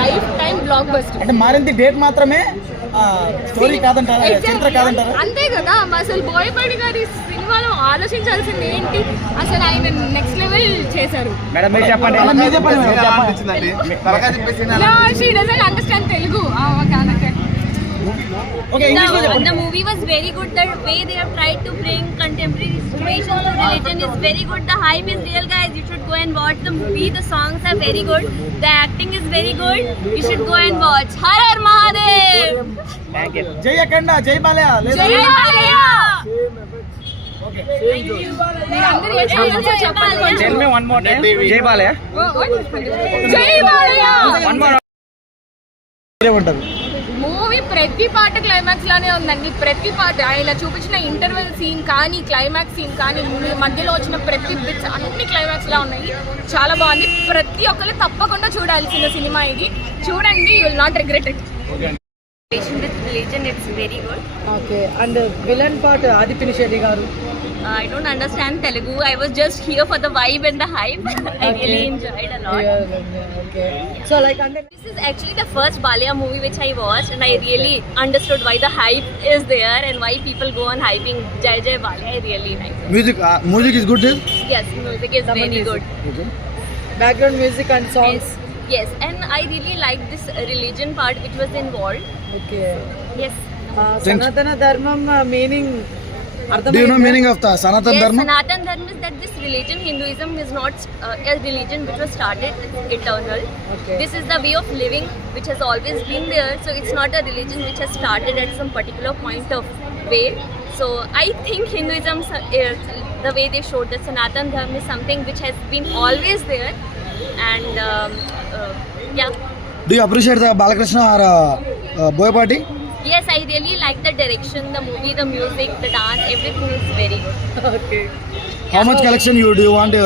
Life time block buster. అంటే మారింది date మాత్రమే, స్టోరీ కాదంటారా, చరిత్ర కాదంటారా? అంతే కదా. అసలు బోయపాటి గారి సినిమాలో ఆలోచించాల్సింది ఏంటి, అసలు ఆయన నెక్స్ట్ లెవెల్ చేశారు. She doesn't understand Telugu. Okay, the movie was very good. The way they have tried to bring contemporary situations to religion is very good. The hype is real, guys. You should go and watch the movie. The songs are very good. The acting is very good. You should go and watch. Har Har Mahadev. Thank you. Jai Akanda, Jai Balaya. Jai Balaya. Okay. Thank you. Tell me one more time. Jai Balaya. Jai Balaya. One more. Movie ప్రతి పాట climax లానే ఉందండి. ప్రతి పాట ఆయన చూపించిన interval scene కానీ, climax scene కానీ, మధ్యలో వచ్చిన ప్రతి బిట్స్ అన్ని క్లైమాక్స్ లా ఉన్నాయి. చాలా బాగుంది. ప్రతి ఒక్కరు తప్పకుండా చూడాల్సిన సినిమా ఇది. చూడండి, you will not regret it. With religion, it's very good. Okay, and the villain part, Adi Pinisheri garu. I don't understand Telugu. I was just here for the vibe and the hype. I really enjoyed a lot. Okay. So like, This is actually the first Balaya movie which I watched, and I really understood why the hype is there and why people go on hyping Jai Jai Balaya. I really like it. Music is good. Yes, music is very good. Background music and songs. Yes, and I really like this religion part which was involved. Okay. Yes. Sanatana Dharmam meaning. Do you know meaning of the Sanatan Yes, Dharma? Sanatan Dharma is that this religion, Hinduism, is not a religion which was started, it's eternal. Okay. This is the way of living which has always been there. So it's not a religion which has started at some particular point of way. So I think Hinduism, the way they showed that Sanatan Dharma is something which has been always there. And yeah. Do you appreciate the Balakrishna or Boyapati? Yes, I really like the direction, the movie, the music, the dance, everything is very good. Okay. How much collection do you want to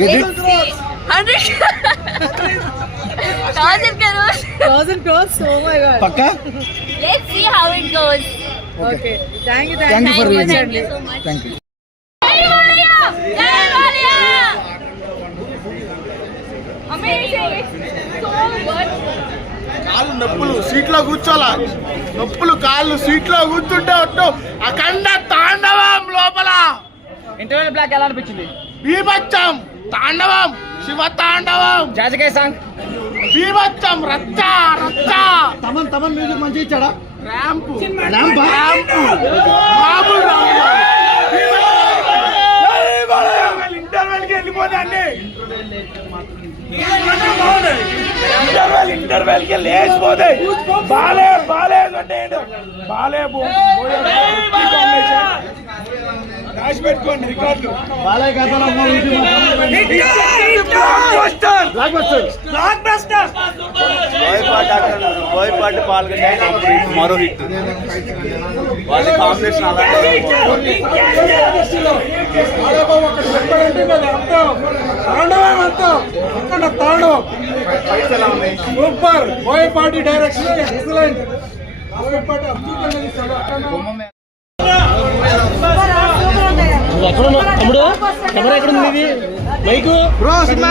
get it? 100 1,000 crores. 1,000 crores? Oh my god. Pakka? Let's see how it goes. Okay. Thank you Thank you for Thank listening. you so much. Thank you. Jai Balaya! Jai Balaya! Amazing. So good. కాళ్ళు నొప్పులు సీట్లో కూర్చోలా, నొప్పులు కాళ్ళు సీట్లో కూర్చుంటే ఒట్టు అఖండ తాండవం లోపల. ఇంటర్వెల్ బ్లాక్ ఎలా అనిపించింది? బీభత్సం తాండవం, శివ తాండవం, జాజకాయ సాంగ్, బీభత్సం, రచ్చ రచ్చ. తమన్ మ్యూజిక్ మంచిగా ఇచ్చాడా? ర్యాంపు ర్యాంపా? మామూలు ఇంటర్వెల్కి వెళ్ళిపోతాండి. ఇంటర్వెల్కి లేచిపోతాయి. బాలే బాలే కొట్టేయండి. బాలే రాసి పెట్టుకోండి రికార్డులు. బాలే కథలో బోయపాటి పాల్గొనే మరో హిట్. వాళ్ళ కాంబినేషన్ అలాంటి super. Boyapati direction excellent. Boyapati అద్భుతంగా తీశాడు. తమ్ముడు కెమెరా ఎక్కడ ఉంది? ఇది bike bro cinema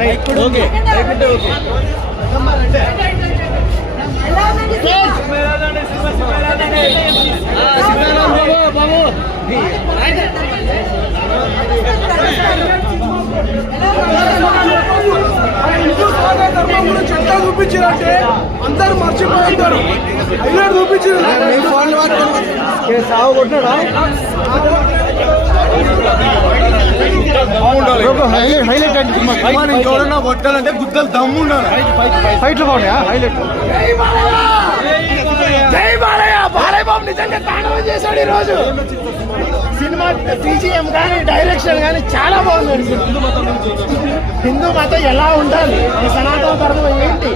right. Okay okay. బాబు చెట్ల చూపించారంటే అందరు మర్చిపోతారు. హైలైట్ చూపించారు. సాగు కొట్టినాడా? హైలైట్ అంటే ఇంకెవరన్నా కొట్టాలంటే గుద్దలు దమ్ము ఉండాలి. ఫైట్లు బాగున్నాయా? హైలైట్. జై బాలయ్య. బాలయ్య బాబు నిజంగా తాండవం చేశాడు ఈ రోజు. సినిమా టీజీఎం కానీ డైరెక్షన్ కానీ చాలా బాగుంది. హిందూ మతం ఎలా ఉండాలి, ఈ సనాతన ధర్మం ఏంటి,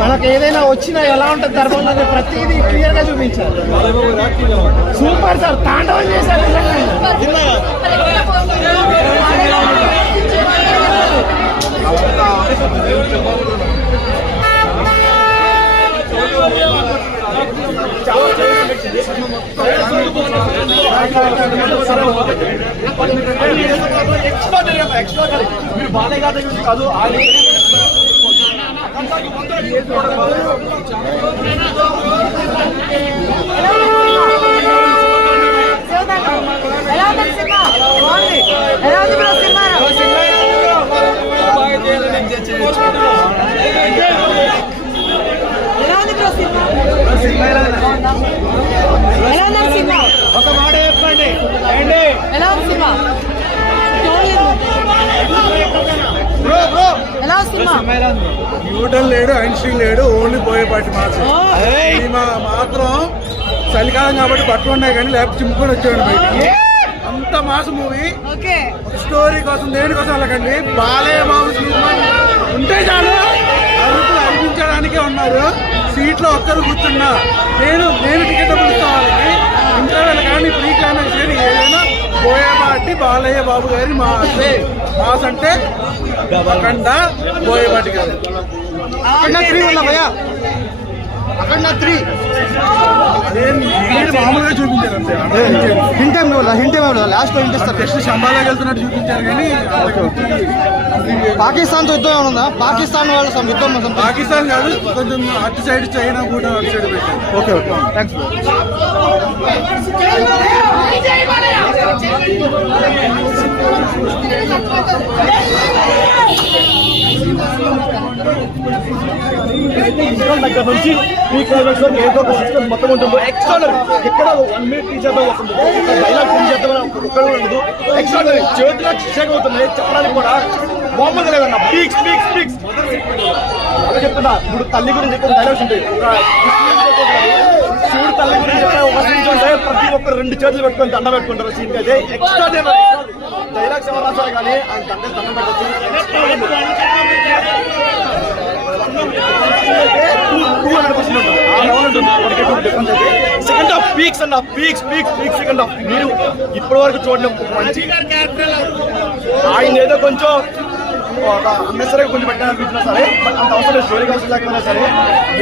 మనకు ఏదైనా వచ్చినా ఎలా ఉంటుంది ధర్మం అనేది ప్రతిదీ క్లియర్ గా చూపించారు. సూపర్ సార్, తాండవం చేశారు నిజంగా. మీరు బాలయ్య గారి కాదు ఎలా ఉంది సినిమా? ఎలా ఉంది బ్రో సినిమా? ఎలా ఉంది బ్రో సినిమా? ఎలా ఉంది సినిమా? ఒక మాట చెప్పండి ఎలా ఉంది సినిమా? ఎలా ఉంది సినిమా? న్యూటన్ లేడు, ఐన్స్టీన్ లేడు, ఓన్లీ పోయేపాటి మాత్రం సినిమా మాత్రం చలికాలం కాబట్టి బట్టలు ఉన్నాయి కానీ లేకపోతే చింపుకొని వచ్చాడు బయటికి. అంత మాస మూవీ. ఓకే స్టోరీ కోసం దేనికోసం అలాగండి, బాలయ్య బాబు సినిమా ఉంటే చాలు అరుపులు అనిపించడానికే ఉన్నారు. సీట్లో ఒక్కరు కూర్చున్నా నేను టికెట్ ఇస్తా వాళ్ళకి. ఇంటర్వెల్ కానీ ప్రీ క్లైమాక్స్ కానీ ఏదైనా పోయేపాటి బాలయ్య బాబు గారి మాస్ అంటే అఖండ పోయేపాటి గారు. అఖండ 3 ఉన్నా భయ్యా, అఖండ 3 మామూలుగా చూపించారు అంతే. హింట్ లాస్ట్ లో ఇంటిస్తారు. జస్ట్ శంబాలాకి వెళ్తున్నట్టు చూపించారు కానీ పాకిస్తాన్ తో యుద్ధం ఏమన్నా? పాకిస్తాన్ వాళ్ళ యుద్ధం పాకిస్తాన్ కాదు, కొంచెం అటు సైడ్ చైనా కూడా అటు సైడ్ పెట్టారు. Okay okay thanks. దగ్గర నుంచి ఈ క్లైమాక్స్ వరకు ఏదో మొత్తం ఉంటుంది. ఎక్స్ట్రాడనరీ ఎక్కడ 1 minute టీచర్లో వస్తుంది, డైలాగ్ టీచర్ ఒక్కడు ఉండదు. ఎక్స్ట్రాడనరీ చేతిలో షేక్ అవుతున్నాయి, చెప్పడానికి కూడా బాగుంది లేదన్న. పీక్స్ పీక్స్ పీక్స్ అలా చెప్తున్నా. ఇప్పుడు తల్లి గురించి చెప్పిన డైలాగ్స్ ఉంటాయి. శివుడు తల్లి గురించి చెప్పిన ఒక సీన్స్ ఉంటాయి, ప్రతి ఒక్కరు 2 చేతులు పెట్టుకొని దండ పెట్టుకుంటారు. సీన్ అయితే ఎక్స్ట్రాడనరీ డైలాగ్స్ ఎవరు రాశారు కానీ ఆయన దండం పెట్టచ్చు. సెకండ్ హాఫ్ పీక్స్ అన్న, peaks peaks peaks second half మీరు ఇప్పటి వరకు చూడలేం. మంచి ఆయన ఏదో కొంచెం అన్నెసరీ కొంచెం పెట్టాలనిపించినా సరే, అంత అవసరం లేదు. స్టోరీ అవసరం లేకపోయినా సరే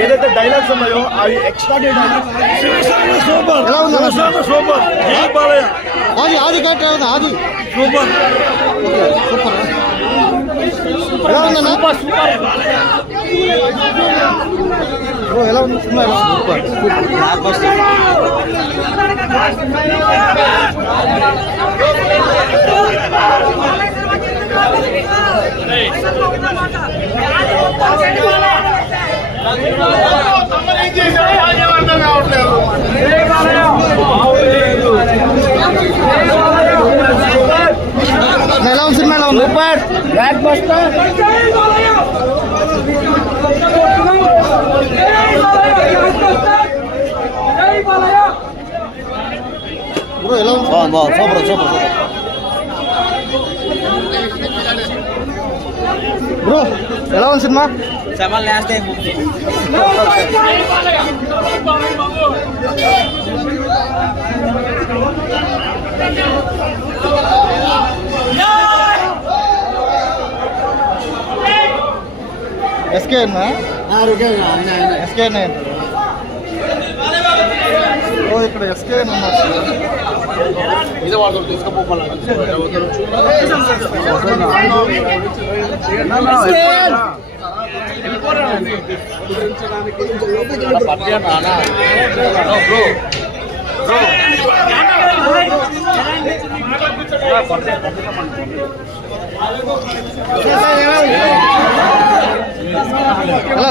ఏదైతే డైలాగ్స్ ఉన్నాయో అవి ఎక్స్ట్రా సూపర్ సూపర్. ఆది ఆది క్యారెక్టర్ ఆది సూపర్ సూపర్. ఎలా ఉందన్నా? ఎలా ఉంది సినిమా? సూపర్ ఎలా ఉంది సినిమా? ఎలా ఉంది? Super block buster. బ్రో ఎలా ఉంది? సూపర్ సూపర్ బ్రో ఎలా ఉంది సినిమా? లాస్ట్ టైం ఎస్కే అన్నా ఎస్కే అన్న ఇక్కడ ఎస్కే ఇదే వాళ్ళు తీసుకుపోవాలి.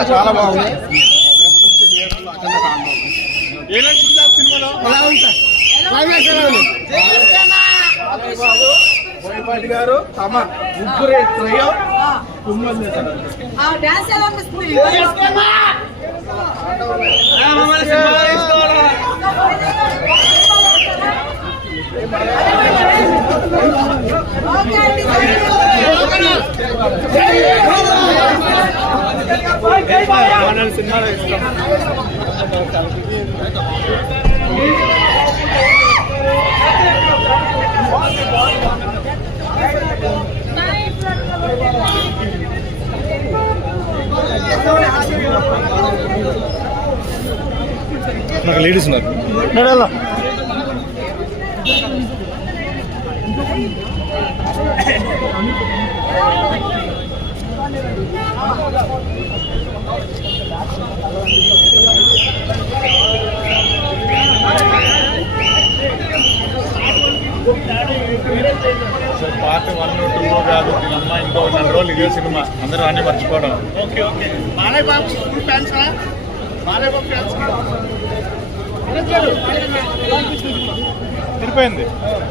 చాలా బాగుంది. బోయపాటి గారు తమ ముగ్గురు ట్రయో డాన్స్ ఎలా అనిపిస్తుంది? సినిమాలో ఇష్టం. నాకు లేడీస్ ఉన్నారు. ఇదే సినిమా అందరూ అన్ని మర్చిపోవడం. Okay okay Balayya Babu ఫ్యాన్సా? Balayya Babu fans సరిపోయింది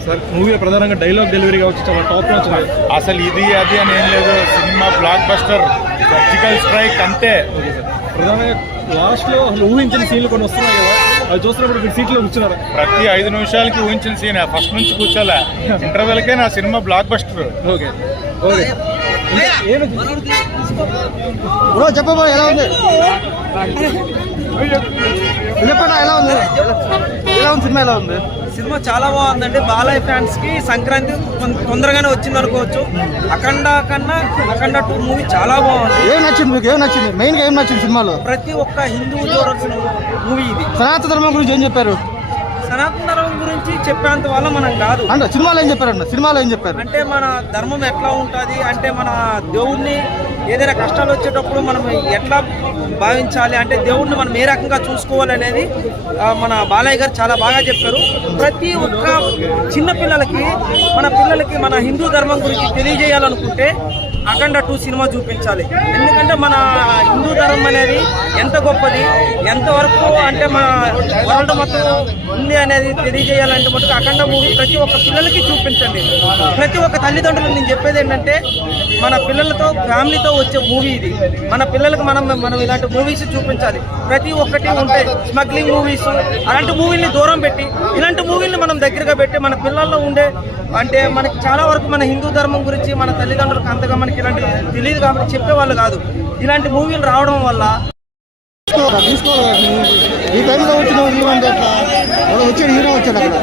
సార్ మూవీలో ప్రధానంగా డైలాగ్ డెలివరీ కావచ్చు చాలా టాప్ నాచ్ ఉంది. అసలు ఇది అది అని ఏం లేదు, cinema block buster, surgical strike అంతే. ప్రధానంగా లాస్ట్లో అసలు ఊహించిన సీన్లు కొన్ని వస్తున్నాయి కదా, అది చూస్తున్నప్పుడు మీరు సీట్లో కూర్చున్నారా? ప్రతి 5 నిమిషాలకి ఊహించిన సీన్ ఫస్ట్ నుంచి కూర్చోలే. ఇంటర్వెల్కే నా cinema blockbuster. Okay okay bro చెప్పబో ఎలా ఉంది? చెప్పండి ఎలా ఉంది? ఎలా ఉంది సినిమా? ఎలా ఉంది సినిమా? చాలా బాగుందండి. బాలయ్య ఫ్యాన్స్ కి సంక్రాంతి తొందరగానే వచ్చింది అనుకోవచ్చు. అఖండ 2 మూవీ చాలా బాగుంది. ఏం నచ్చింది మీకు? ఏం నచ్చింది మెయిన్ గా? ఏం నచ్చింది సినిమాలో? ప్రతి ఒక్క హిందువు చూడాల్సిన మూవీ ఇది. సనాతన ధర్మం గురించి ఏం చెప్పారు? సనాతన ధర్మం గురించి చెప్పేంత వల్ల మనం కాదు. అంటే సినిమాలో ఏం చెప్పారండి? సినిమాలో ఏం చెప్పారు అంటే మన ధర్మం ఎట్లా ఉంటుంది అంటే మన దేవుణ్ణి ఏదైనా కష్టాలు వచ్చేటప్పుడు మనం ఎట్లా భావించాలి, అంటే దేవుణ్ణి మనం ఏ రకంగా చూసుకోవాలి అనేది మన బాలయ్య గారు చాలా బాగా చెప్పారు. ప్రతి ఒక్క చిన్న పిల్లలకి మన హిందూ ధర్మం గురించి తెలియజేయాలనుకుంటే అఖండ 2 సినిమా చూపించాలి. ఎందుకంటే మన హిందూ ధర్మం అనేది ఎంత గొప్పది, ఎంతవరకు అంటే మన వరల్డ్ మొత్తం ఉంది అనేది తెలియజేయాలంటే మటుకు అఖండ మూవీ ప్రతి ఒక్క పిల్లలకి చూపించండి. ప్రతి ఒక్క తల్లిదండ్రులు నేను చెప్పేది ఏంటంటే మన పిల్లలతో ఫ్యామిలీతో వచ్చే మూవీ ఇది. మన పిల్లలకు మనం ఇలాంటి మూవీస్ చూపించాలి. ప్రతి ఒక్కటి ఉంటాయి స్మగ్లింగ్ మూవీస్, అలాంటి మూవీల్ని దూరం పెట్టి ఇలాంటి మూవీల్ని మనం దగ్గరగా పెట్టి మన పిల్లల్లో ఉండే అంటే మనకి చాలా వరకు మన హిందూ ధర్మం గురించి మన తల్లిదండ్రులకు అంతగా మనకి ఇలాంటి తెలియదు కాబట్టి చెప్పేవాళ్ళు కాదు. ఇలాంటి మూవీలు రావడం వల్ల ఈ టైంలో వచ్చిన హీరో అంటే వచ్చాడు, హీరో వచ్చాడు అక్కడ.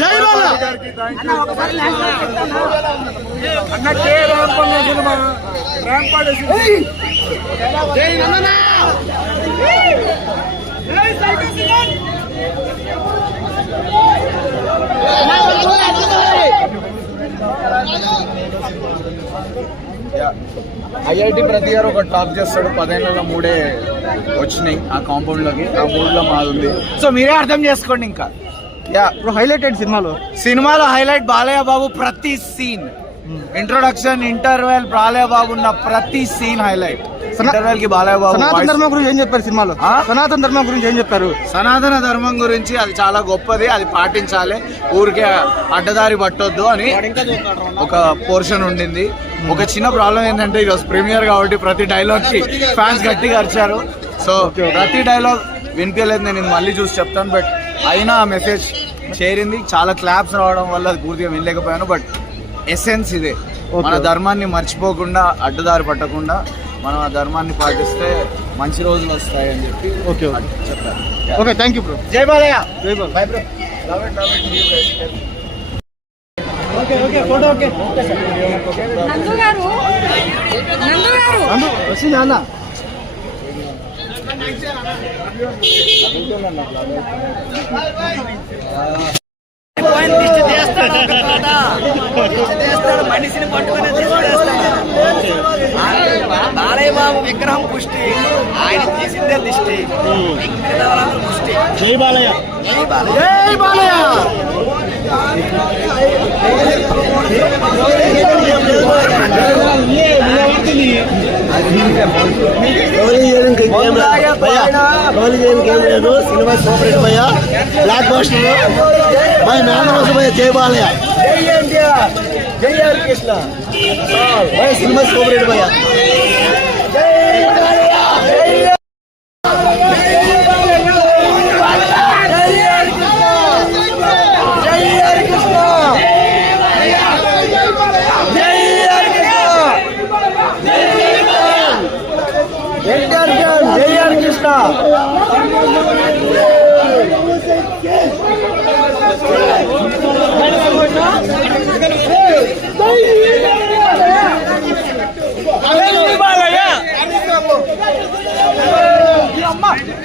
జై బాలా అన్న కే రాంపన్న సినిమా రాంపాడే సినిమా. జై నన్న జై సైకిల్ సినిమా. ఐఐటి ప్రతి ఇయర్ ఒక టాప్ చేస్తాడు. 10 ఏళ్ళలో 3 వచ్చినాయి ఆ కాంపౌండ్లోకి. ఆ 3లో మాది ఉంది. సో మీరే అర్థం చేసుకోండి. ఇంకా హైలైటెడ్ సినిమాలో హైలైట్ బాలయ్య బాబు. ప్రతి scene introduction, interval, Balayya Babu ఉన్న ప్రతి సీన్ హైలైట్. ఇంటర్వెల్ కి బాలయ్య బాబు. సనాతన ధర్మం గురించి ఏం చెప్పారు సినిమాలో? సనాతన ధర్మం గురించి ఏం చెప్పారు? సనాతన ధర్మం గురించి అది చాలా గొప్పది, అది పాటించాలి, ఊరికే అడ్డదారి పట్టొద్దు అని ఒక పోర్షన్ ఉండింది. ఒక చిన్న ప్రాబ్లం ఏంటంటే ఈరోజు ప్రీమియర్ కాబట్టి ప్రతి డైలాగ్ కి ఫ్యాన్స్ గట్టిగా అరిచారు. సో ప్రతి డైలాగ్ వినిపించలేదు, నేను ఇది మళ్ళీ చూసి చెప్తాను. బట్ అయినా ఆ మెసేజ్ చేరింది. చాలా క్లాప్స్ రావడం వల్ల అది పూర్తిగా వినలేకపోయాను. బట్ ఎసెన్స్ ఇదే, మన ధర్మాన్ని మర్చిపోకుండా, అడ్డదారి పట్టకుండా మనం ఆ ధర్మాన్ని పాటిస్తే మంచి రోజులు వస్తాయి అని చెప్పి చెప్పారు. Okay thank you bro. జై బాలయ్య. జై బాల. By bro. వచ్చిందా అన్న? మనిషిని పట్టుకునే బాలయ్య బాబు విగ్రహం పుష్టి, ఆయన తీసిందే దిష్టి. జై బాలయ్య. జై బాలయ్య. సినిమా సూపర్ హిట్ భయ్యా, బ్లాక్ బస్టర్ మై మేనరోజు భయ్యా. జై బాలయ్య. జై ఇండియా. జై ఆర్ కృష్ణ. సినిమా సూపర్ హిట్ భయ్యా. జై బాలయ్య.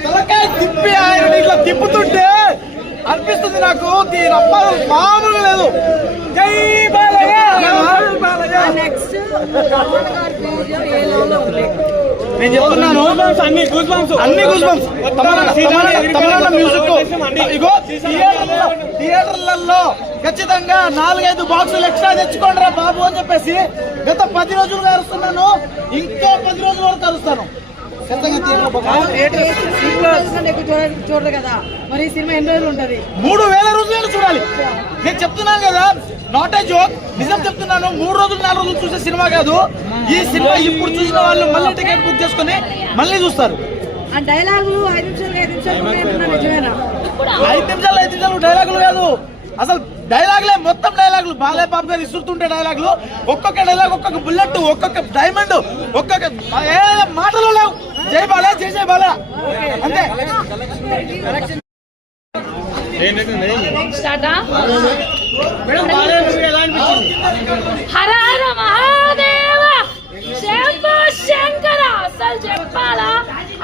తలకాయ తిప్పి ఆయన ఇట్లా తిప్పుతుంటే అనిపిస్తుంది నాకు, దీని అమ్మ మామూలు లేదు. జై బాలయ్య. నెక్స్ట్ రావణ్ గారి బీజం ఏ లెవెల్లో ఉంది. నేను చెప్తున్నాను అన్ని గూస్ బంప్స్ తమిళనాడు మ్యూజిక్ ఇగో థియేటర్లలో ఖచ్చితంగా 4-5 బాక్సులు ఎక్స్ట్రా తెచ్చుకోండి రా బాబు అని చెప్పేసి గత 10 రోజులుగా అరుస్తున్నాను. ఇంకో 10 రోజుల వరకు అరుస్తాను. చూడరు కదా మరి ఈ సినిమా ఎన్ని రోజులు ఉంటది? 3000 రోజులు చూడాలి. నేను చెప్తున్నాను కదా, నాట్ ఏ జోక్, నిజం చెప్తున్నాను. 3 రోజులు 4 రోజులు చూసే సినిమా కాదు ఈ సినిమా. ఇప్పుడు చూసిన వాళ్ళు మళ్ళీ టికెట్ బుక్ చేసుకుని మళ్ళీ చూస్తారు. ఆ డైలాగులు 5 నిమిషాలు నిజమేనా? 5 నిమిషాలు డైలాగులు కాదు, అసలు డైలాగులే మొత్తం డైలాగులు. బాలయ్య బాబు గారు ఇస్తుంటే డైలాగులు, ఒక్కొక్క డైలాగ్, ఒక్కొక్క బుల్లెట్, ఒక్కొక్క డైమండ్, ఒక్కొక్క మాటలు లేవు. జై బాలయ్య, జై జై బాలయ్య అంతే. హర హర మహాదేవ శంభో శంకర. అసలు చెప్పాలా,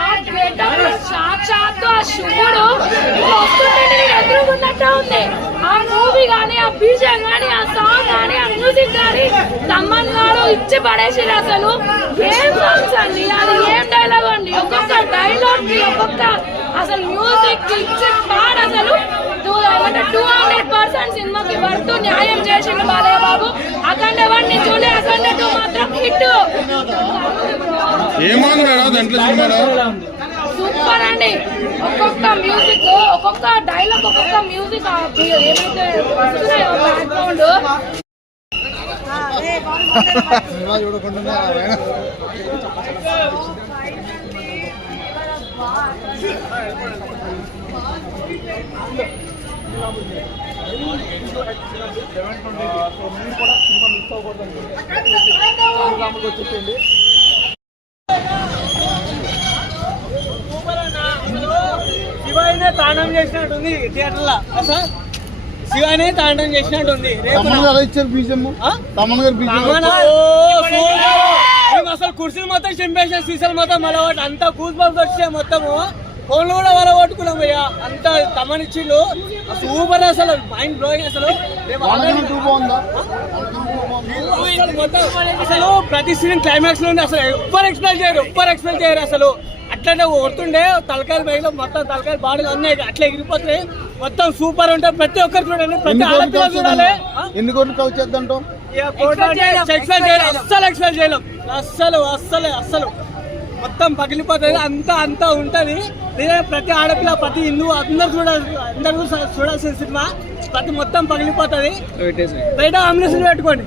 ఆ గెటప్ సాక్షాత్తు ఆ శివుడు వస్తుంటే ఎదురుగున్నట్టు ఉంది. ఆ మూవీ కానీ, ఆ బీజం కానీ, ఆ సాంగ్ కానీ, ఆ మ్యూజిక్ కానీ తమ్మన్ గారు ఇచ్చి పడేసారు. అసలు ఏం సాంగ్స్ అండి, అది ఏం డైలాగ్ అండి. ఒక్కొక్క డైలాగ్ కి ఒక్కొక్క అసలు మ్యూజిక్ ఇచ్చి పాడు. అసలు 200% సినిమాకి వర్తు న్యాయం చేసిండు బాలయ్య బాబు. అఖండ 1 ని చూడే, అఖండ 2 మాత్రం హిట్. సూపర్ అండి. ఒక్కొక్క మ్యూజిక్, ఒక్కొక్క డైలాగ్, ఒక్కొక్క మ్యూజిక్ ఏమైతే వస్తున్నాయో బ్యాక్గ్రౌండ్. శివాయినే తాండవం చేసినట్టుంది థియేటర్లో. అసలు శివాయినే తాండవం చేసినట్టుంది. అసలు కుర్చీలు మొత్తం చింపేసే, సీసాలు మొత్తం మలవాటు, అంతా కూస్ బంప్స్ వచ్చే మొత్తము. ఫోన్లు కూడా వలగొట్టుకున్నాం అయ్యా, అంత తమనిచ్చిళ్ళు. సూపర్, అసలు మైండ్ బ్లోయింగ్. అసలు అసలు ప్రతి సీన్ క్లైమాక్స్ లో అసలు ఎవ్వరు ఎక్స్ప్లెయిన్ చేయరు. అసలు అట్లనే కొడుతుండే తలకాయలు బయలు మొత్తం, తలకాయలు బాడీలు అన్నీ అట్లా ఎగిరిపోతున్నాయి. మొత్తం సూపర్ ఉంటాయి. ప్రతి ఒక్కరు చూడండి, ప్రతి ఆడపిల్ల చూడాలి. ఎన్ని కోట్లు ఖర్చు చేద్దాం? అస్సలు ఎక్స్ప్లెయిన్ చేయలేం. అస్సలు మొత్తం పగిలిపోతుంది. అంతా ఉంటది. ప్రతి ఆడపిల్ల, ప్రతి హిందూ అందరూ చూడాల్సిన సినిమా. ప్రతి మొత్తం పగిలిపోతుంది. బయట అంబులెన్స్ పెట్టుకోండి.